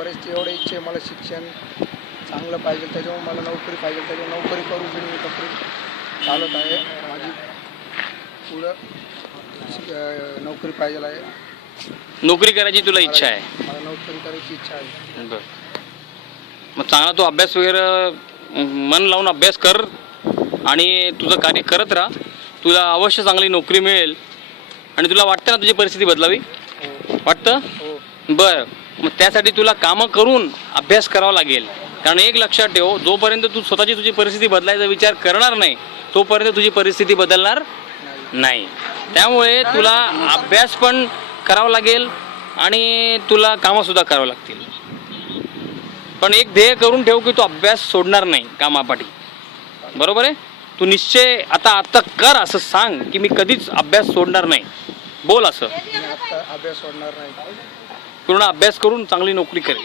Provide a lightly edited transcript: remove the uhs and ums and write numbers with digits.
परिस्थिती एवढी इच्छा आहे, मला शिक्षण चांगलं पाहिजे, त्याच्यामुळे मला नोकरी पाहिजे, त्याच्यामुळे नोकरी करून मी नोकरी चालत आहे. माझी पुढं नोकरी पाहिजे आहे. नोकरी करायची तुला इच्छा आहे? मला नोकरी करायची इच्छा आहे. बरं. मग चांगला तू अभ्यास वगैरे मन लावून अभ्यास कर आणि तुझं कार्य करत राहा. तुला अवश्य चांगली नोकरी मिळेल. आणि तुला वाटतं ना तुझी परिस्थिती बदलावी? हो वाटतं? हो. बरं. मग त्यासाठी तुला कामं करून अभ्यास करावा लागेल. कारण एक लक्षात ठेव, जोपर्यंत तू स्वतःची तुझी परिस्थिती बदलायचा विचार करणार नाही तोपर्यंत तुझी परिस्थिती बदलणार नाही. त्यामुळे तुला अभ्यास पण करावा लागेल आणि तुला कामंसुद्धा करावं लागतील. पण एक ध्येय करून ठेव की तू अभ्यास सोडणार नाही कामापाठी. बरोबर आहे? तू निश्चय आता कर, असं सांग की मी कधीच अभ्यास सोडणार नाही. बोल असं. मी आता अभ्यास सोडणार नाही. पूर्ण अभ्यास करून चांगली नोकरी करेल.